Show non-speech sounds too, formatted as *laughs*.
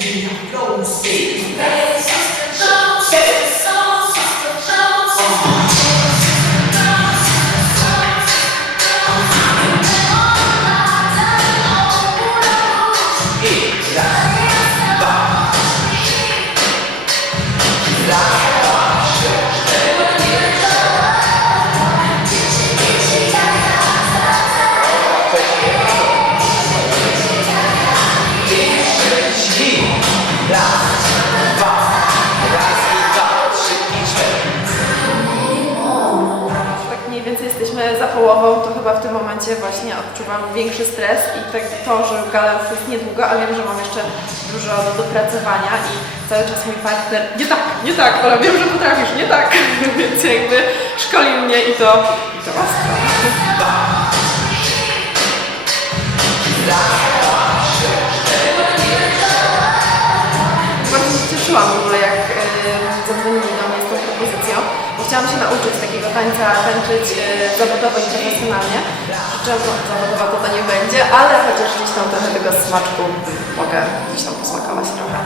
tak mniej za połową, to chyba w tym momencie właśnie odczuwam większy stres i tak to, że gala jest niedługo, a wiem, że mam jeszcze dużo do dopracowania i cały czas mój partner nie tak, nie tak, ale wiem, że potrafisz, nie tak, *laughs* więc jakby szkoli mnie i to, i to ostro. Cieszyłam w ogóle, jak e, zadzwonili do mnie z tą propozycją, bo chciałam się nauczyć takiego tańca, tańczyć e, zawodowo i profesjonalnie. Czym zawodowa to, to nie będzie, ale chociaż gdzieś tam trochę tego smaczku mogę gdzieś tam posmakować trochę.